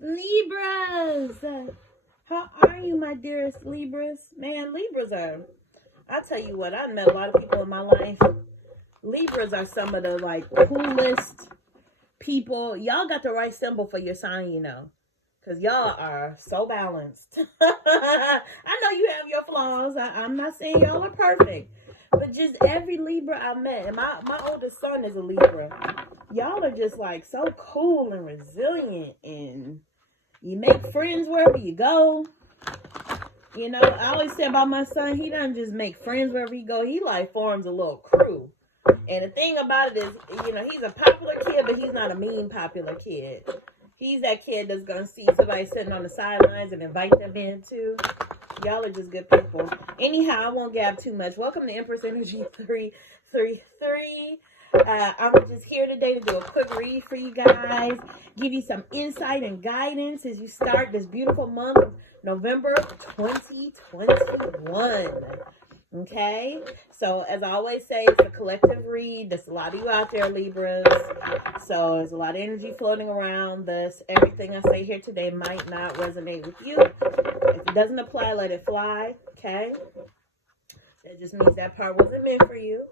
Libras. How are you, my dearest Libras? Man, Libras are, I'll tell you what, I've met a lot of people in my life. Libras are some of the like coolest people. Y'all got the right symbol for your sign, you know. Because y'all are so balanced. I know you have your flaws. I'm not saying y'all are perfect. But just every Libra I met, and my oldest son is a Libra. Y'all are just like so cool and resilient, and you make friends wherever you go. You know, I always say about my son, he doesn't just make friends wherever he go. He like forms a little crew. And the thing about it is, you know, he's a popular kid, but he's not a mean popular kid. He's that kid that's gonna see somebody sitting on the sidelines and invite them in too. Y'all are just good people. Anyhow, I won't gab too much. Welcome to Empress Energy 333. I'm just here today to do a quick read for you guys, give you some insight and guidance as you start this beautiful month of November 2021. Okay, so as I always say, it's a collective read. There's a lot of you out there, Libras. So there's a lot of energy floating around. Thus, everything I say here today might not resonate with you. If it doesn't apply, let it fly. Okay, that just means that part wasn't meant for you.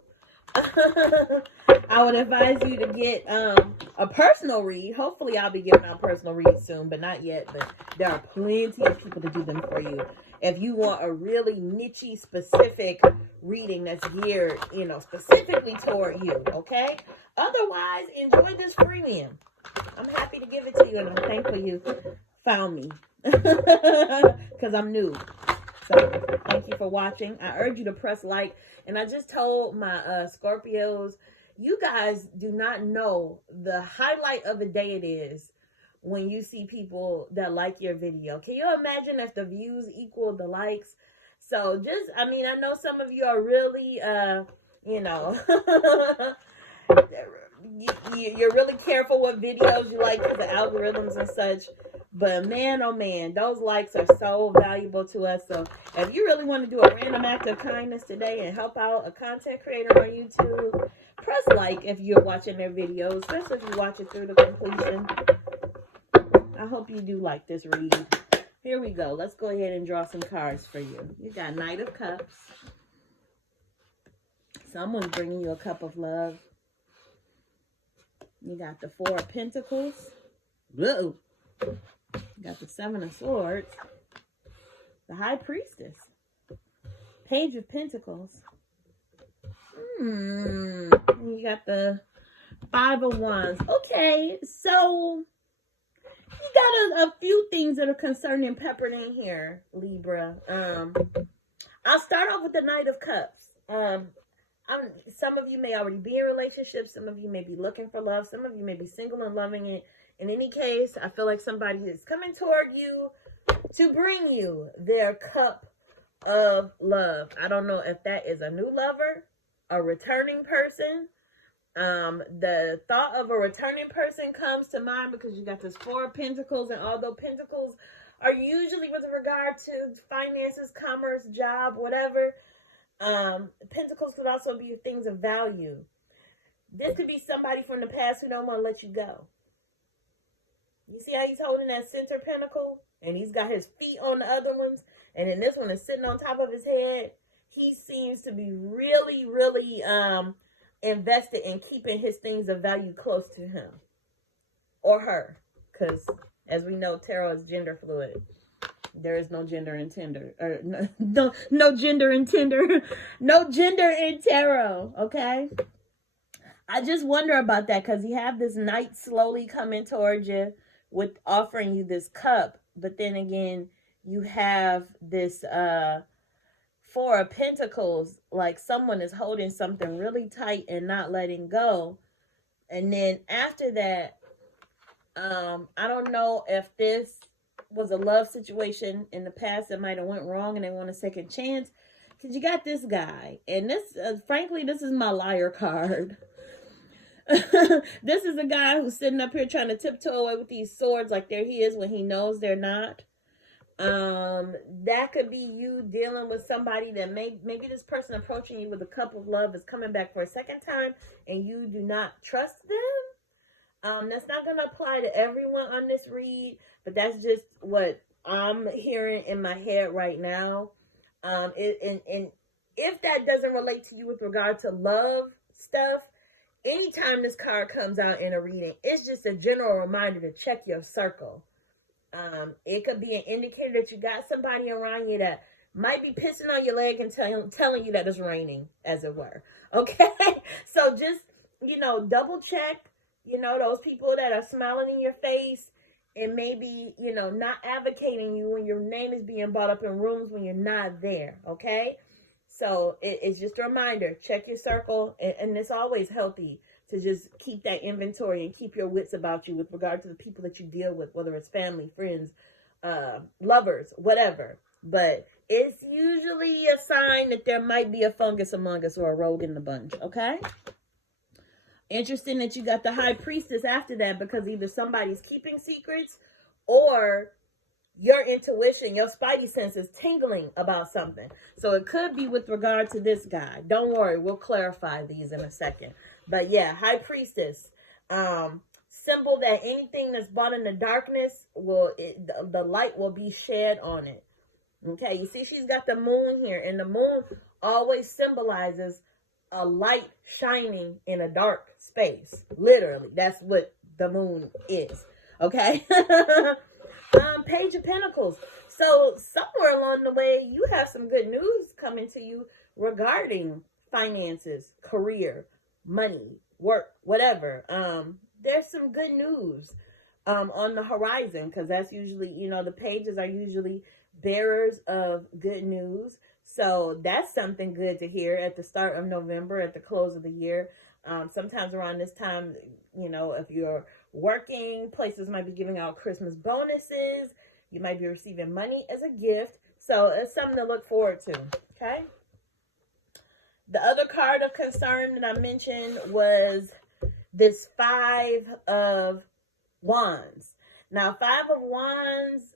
I would advise you to get a personal read. Hopefully, I'll be giving out personal reads soon, but not yet. But there are plenty of people to do them for you. If you want a really niche, specific reading that's geared, you know, specifically toward you, okay? Otherwise, enjoy this freemium. I'm happy to give it to you, and I'm thankful you found me because I'm new. So thank you for watching. I urge you to press like. And I just told my Scorpios, you guys do not know the highlight of the day it is when you see people that like your video. Can you imagine if the views equal the likes? So just, I mean, I know some of you are really, you know, you're really careful what videos you like because of algorithms and such. But man, oh man, those likes are so valuable to us. So if you really want to do a random act of kindness today and help out a content creator on YouTube, press like if you're watching their videos, especially if you watch it through the completion. I hope you do like this read. Here we go. Let's go ahead and draw some cards for you. You got Knight of Cups. Someone's bringing you a cup of love. You got the Four of Pentacles. Whoa. You got the Seven of Swords. The High Priestess. Page of Pentacles. You got the Five of Wands. Okay, so you got a few things that are concerning peppered in here, Libra. I'll start off with the Knight of Cups. Some of you may already be in relationships. Some of you may be looking for love. Some of you may be single and loving it. In any case, I feel like somebody is coming toward you to bring you their cup of love. I don't know if that is a new lover, a returning person. The thought of a returning person comes to mind because you got this Four of Pentacles, and although Pentacles are usually with regard to finances, commerce, job, whatever, Pentacles could also be things of value. This could be somebody from the past who don't want to let you go. You see how he's holding that center pentacle? And he's got his feet on the other ones. And then this one is sitting on top of his head. He seems to be really, really invested in keeping his things of value close to him. Or her. Because, as we know, tarot is gender fluid. There is no gender in Tinder. Or no gender in Tinder. No gender in tarot. Okay? I just wonder about that because you have this knight slowly coming towards you with offering you this cup, but then again you have this Four of Pentacles, like someone is holding something really tight and not letting go. And then after that, I don't know if this was a love situation in the past that might have went wrong and they want a second chance, because you got this guy, and this frankly, this is my liar card. This is a guy who's sitting up here trying to tiptoe away with these swords like there he is when he knows they're not. That could be you dealing with somebody that maybe this person approaching you with a cup of love is coming back for a second time and you do not trust them. That's not going to apply to everyone on this read, but that's just what I'm hearing in my head right now. And if that doesn't relate to you with regard to love stuff, anytime this card comes out in a reading, it's just a general reminder to check your circle. It could be an indicator that you got somebody around you that might be pissing on your leg and telling you that it's raining, as it were. Okay? So just, double check, those people that are smiling in your face and maybe, not advocating you when your name is being brought up in rooms when you're not there. Okay? So it's just a reminder, check your circle, and it's always healthy to just keep that inventory and keep your wits about you with regard to the people that you deal with, whether it's family, friends, lovers, whatever. But it's usually a sign that there might be a fungus among us or a rogue in the bunch, okay? Interesting that you got the High Priestess after that, because either somebody's keeping secrets or your intuition, your spidey sense is tingling about something. So it could be with regard to this guy. Don't worry, we'll clarify these in a second. But yeah, High Priestess, symbol that anything that's brought in the darkness, the light will be shed on it. Okay, you see she's got the moon here, and the moon always symbolizes a light shining in a dark space. Literally, that's what the moon is. Okay. Page of Pentacles. So somewhere along the way, you have some good news coming to you regarding finances, career, money, work, whatever. There's some good news on the horizon, because that's usually, the pages are usually bearers of good news. So that's something good to hear at the start of November, at the close of the year. Sometimes around this time, if you're working, places might be giving out Christmas bonuses. You might be receiving money as a gift. So it's something to look forward to. Okay. The other card of concern that I mentioned was this 5 of Wands. Now, 5 of Wands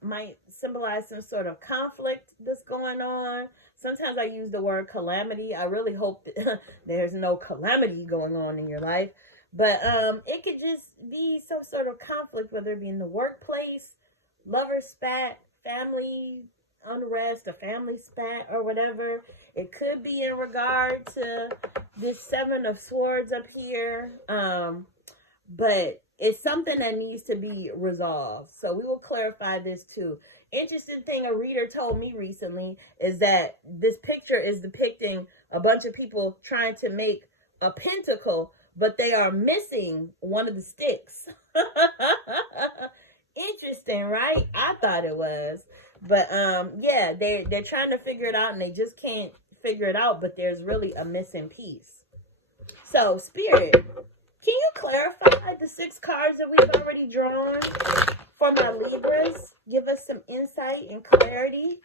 might symbolize some sort of conflict that's going on. Sometimes I use the word calamity. I really hope that there's no calamity going on in your life. But it could just be some sort of conflict, whether it be in the workplace, lover spat, family unrest, a family spat, or whatever. It could be in regard to this 7 of Swords up here. But it's something that needs to be resolved. So we will clarify this too. Interesting thing a reader told me recently is that this picture is depicting a bunch of people trying to make a pentacle, but they are missing one of the sticks. Interesting, right? I thought it was. But yeah, they're trying to figure it out and they just can't figure it out, but there's really a missing piece. So, Spirit, can you clarify the 6 cards that we've already drawn for my Libras? Give us some insight and clarity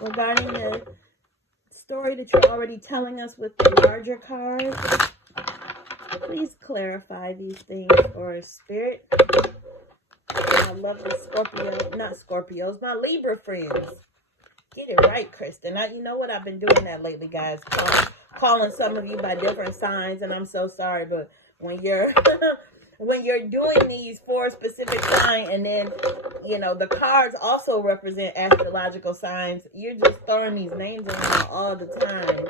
regarding the story that you're already telling us with the larger cards. Please clarify these things for us, Spirit. I love the Scorpios, my Libra friends. Get it right, Kristen. You know what? I've been doing that lately, guys. Calling some of you by different signs, and I'm so sorry, but when you're when you're doing these for a specific sign, and then the cards also represent astrological signs, you're just throwing these names around all the time.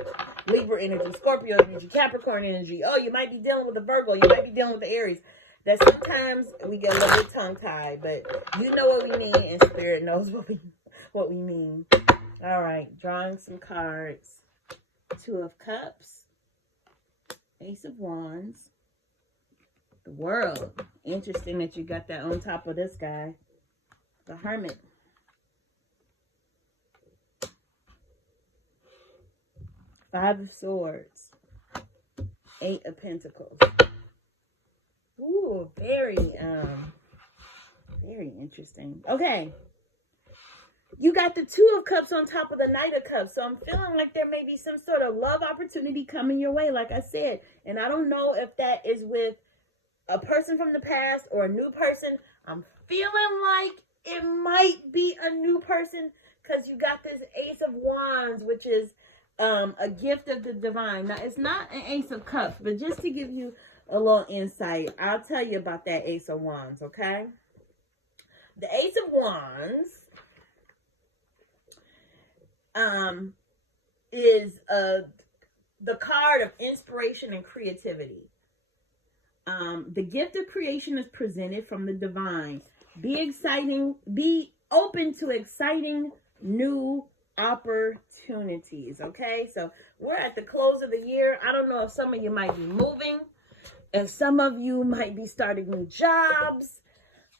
Libra energy, Scorpio energy, Capricorn energy. Oh, you might be dealing with a Virgo, you might be dealing with the Aries. That sometimes we get a little bit tongue-tied, but you know what we mean, and Spirit knows what we mean. All right, drawing some cards. 2 of Cups, Ace of Wands, the World. Interesting that you got that on top of this guy, the Hermit. Five of Swords, 8 of Pentacles. Ooh, very interesting. Okay. You got the 2 of Cups on top of the Knight of Cups. So I'm feeling like there may be some sort of love opportunity coming your way, like I said. And I don't know if that is with a person from the past or a new person. I'm feeling like it might be a new person because you got this Ace of Wands, which is a gift of the divine. Now, it's not an Ace of Cups, but just to give you a little insight, I'll tell you about that Ace of Wands, okay? The Ace of Wands is the card of inspiration and creativity. The gift of creation is presented from the divine. Be open to exciting new opportunities, okay? So we're at the close of the year. I don't know if some of you might be moving, and some of you might be starting new jobs.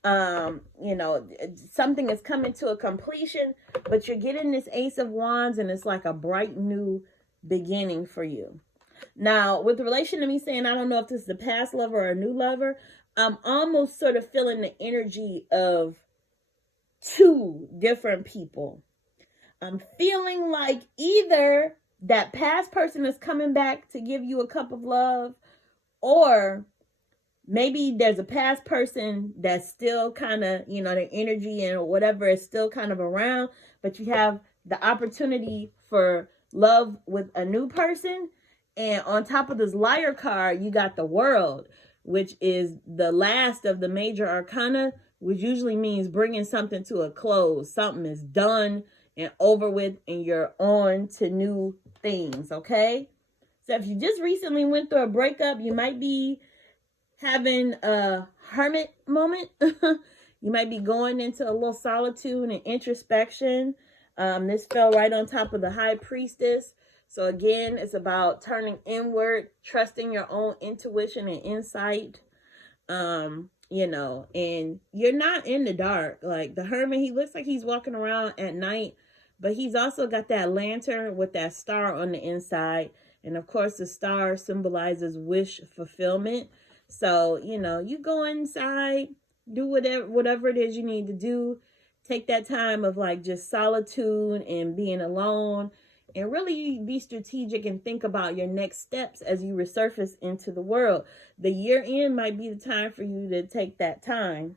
You know, something is coming to a completion, but you're getting this Ace of Wands, and it's like a bright new beginning for you. Now, with relation to me saying, I don't know if this is a past lover or a new lover, I'm almost sort of feeling the energy of two different people. I'm feeling like either that past person is coming back to give you a cup of love, or maybe there's a past person that's still kind of, you know, the energy and whatever is still kind of around, but you have the opportunity for love with a new person. And on top of this Liar card, you got the World, which is the last of the major arcana, which usually means bringing something to a close. Something is done and over with, and you're on to new things, okay? So if you just recently went through a breakup, you might be having a hermit moment. You might be going into a little solitude and introspection. This fell right on top of the High Priestess. So again, it's about turning inward, trusting your own intuition and insight. You know, and you're not in the dark. Like the hermit, he looks like he's walking around at night, but he's also got that lantern with that star on the inside. And of course, the star symbolizes wish fulfillment. So, you know, you go inside, do whatever it is you need to do. Take that time of like just solitude and being alone, and really be strategic and think about your next steps as you resurface into the world. The year end might be the time for you to take that time.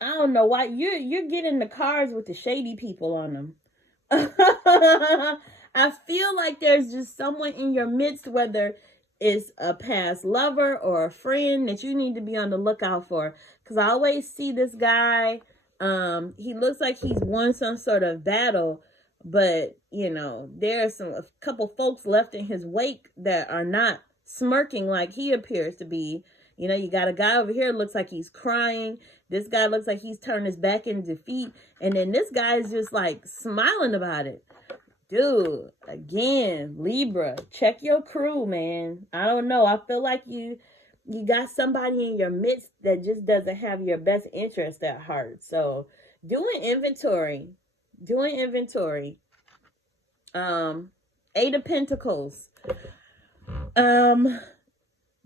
I don't know why you're getting the cards with the shady people on them. I feel like there's just someone in your midst, whether it's a past lover or a friend, that you need to be on the lookout for. Because I always see this guy, he looks like he's won some sort of battle, but, you know, there's a couple folks left in his wake that are not smirking like he appears to be. You know, you got a guy over here looks like he's crying. This guy looks like he's turned his back in defeat. And then this guy is just like smiling about it. Dude, again, Libra, check your crew, man. I don't know. I feel like you got somebody in your midst that just doesn't have your best interest at heart. So doing inventory. Eight of Pentacles.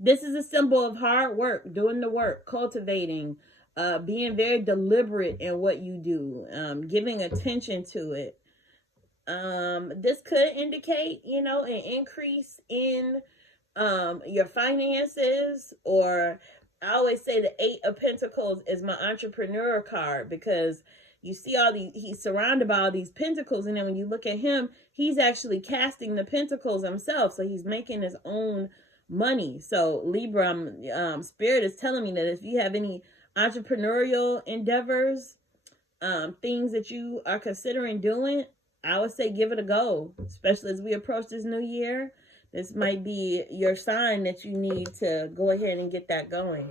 This is a symbol of hard work, doing the work, cultivating, being very deliberate in what you do, giving attention to it. This could indicate, you know, an increase in your finances, or I always say the Eight of Pentacles is my entrepreneur card, because you see all these, he's surrounded by all these pentacles, and then when you look at him, he's actually casting the pentacles himself, so he's making his own money. So Libra, Spirit is telling me that if you have any entrepreneurial endeavors, things that you are considering doing, I would say give it a go, especially as we approach this new year. This might be your sign that you need to go ahead and get that going.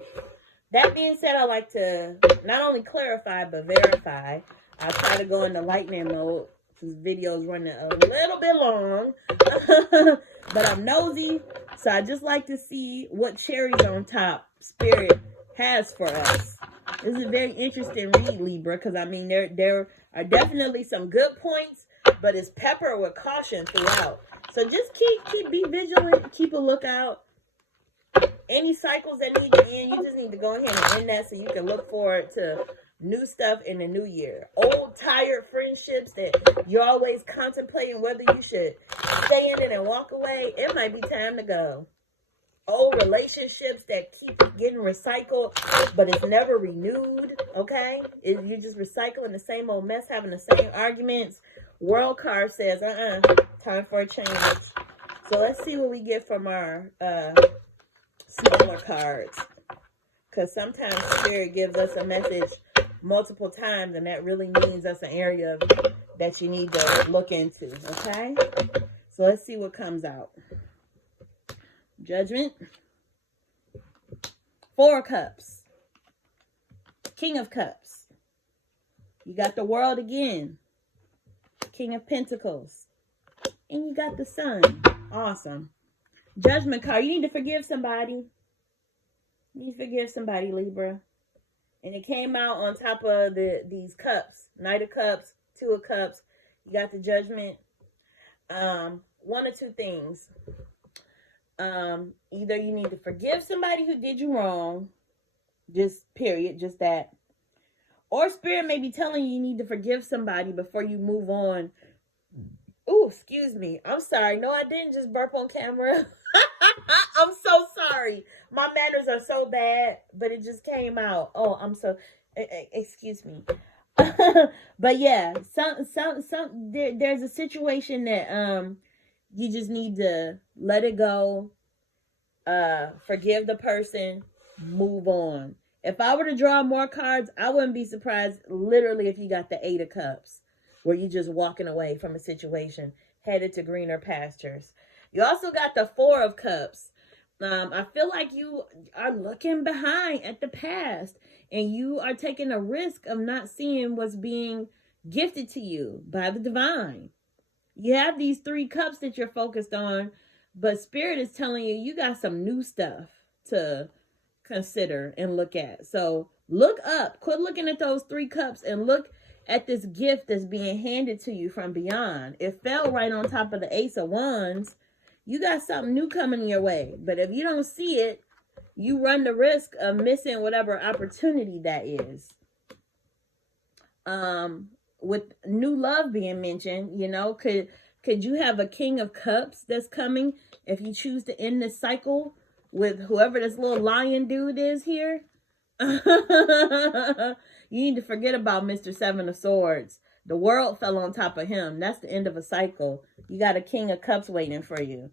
That being said, I like to not only clarify, but verify. I'll try to go into lightning mode. This video is running a little bit long, but I'm nosy, so I just like to see what cherries on top Spirit has for us. This is a very interesting read, Libra, because I mean, there are definitely some good points, but it's pepper with caution throughout. So just be vigilant, keep a lookout. Any cycles that need to end, you just need to go ahead and end that so you can look forward to new stuff in the new year. Old, tired friendships that you're always contemplating whether you should stay in it and walk away, it might be time to go. Old relationships that keep getting recycled, but it's never renewed, okay? You're just recycling the same old mess, having the same arguments. World card says, time for a change. So let's see what we get from our smaller cards. Because sometimes Spirit gives us a message multiple times, and that really means that's an area that you need to look into, okay? So let's see what comes out. Judgment. 4 of Cups. King of Cups. You got the World again. King of Pentacles. And you got the Sun. Awesome. Judgment card. You need to forgive somebody. You need to forgive somebody, Libra. And it came out on top of these cups. Knight of Cups, 2 of Cups. You got the Judgment. One or two things. Either you need to forgive somebody who did you wrong. Just period. Just that. Or Spirit may be telling you need to forgive somebody before you move on. Oh, excuse me. I'm sorry. No, I didn't just burp on camera. I'm so sorry. My manners are so bad, but it just came out. Oh, I'm so... excuse me. But yeah, there's a situation that you just need to let it go. Forgive the person. Move on. If I were to draw more cards, I wouldn't be surprised literally if you got the 8 of Cups, where you're just walking away from a situation, headed to greener pastures. You also got the 4 of Cups. I feel like you are looking behind at the past, and you are taking a risk of not seeing what's being gifted to you by the divine. You have these 3 cups that you're focused on, but Spirit is telling you you got some new stuff to consider and look at. So look up. Quit looking at those 3 cups and look at this gift that's being handed to you from beyond. It fell right on top of the Ace of Wands. You got something new coming your way. But if you don't see it, you run the risk of missing whatever opportunity that is. With new love being mentioned, you know, could you have a King of Cups that's coming if you choose to end this cycle with whoever this little lion dude is here? You need to forget about Mr. 7 of Swords. The world fell on top of him. That's the end of a cycle. You got a King of Cups waiting for you.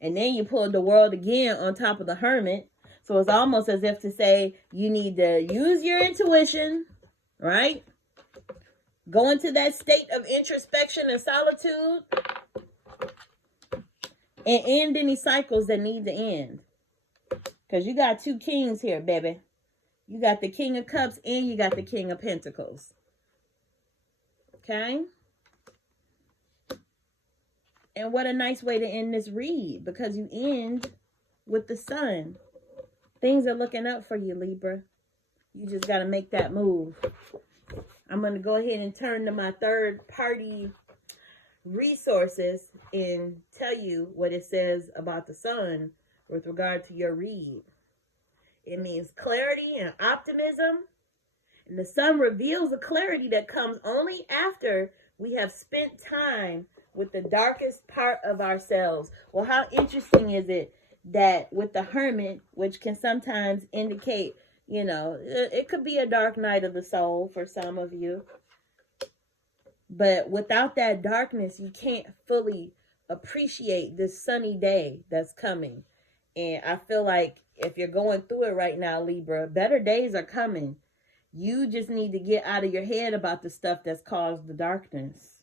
And then you pulled the World again on top of the Hermit. So it's almost as if to say you need to use your intuition, right? Go into that state of introspection and solitude. And end any cycles that need to end. Because you got 2 kings here, baby. You got the King of Cups and you got the King of Pentacles. Okay? And what a nice way to end this read, because you end with the Sun. Things are looking up for you, Libra. You just got to make that move. I'm going to go ahead and turn to my third-party resources and tell you what it says about the Sun with regard to your read. It means clarity and optimism. And the Sun reveals a clarity that comes only after we have spent time with the darkest part of ourselves. Well, how interesting is it that with the Hermit, which can sometimes indicate, you know, it could be a dark night of the soul for some of you. But without that darkness, you can't fully appreciate this sunny day that's coming. And I feel like if you're going through it right now, Libra, better days are coming. You just need to get out of your head about the stuff that's caused the darkness.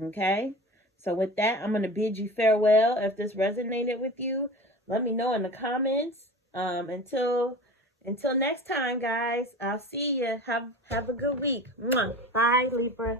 Okay? So with that, I'm going to bid you farewell. If this resonated with you, let me know in the comments. Until next time, guys. I'll see you. Have a good week. Mwah. Bye, Libra.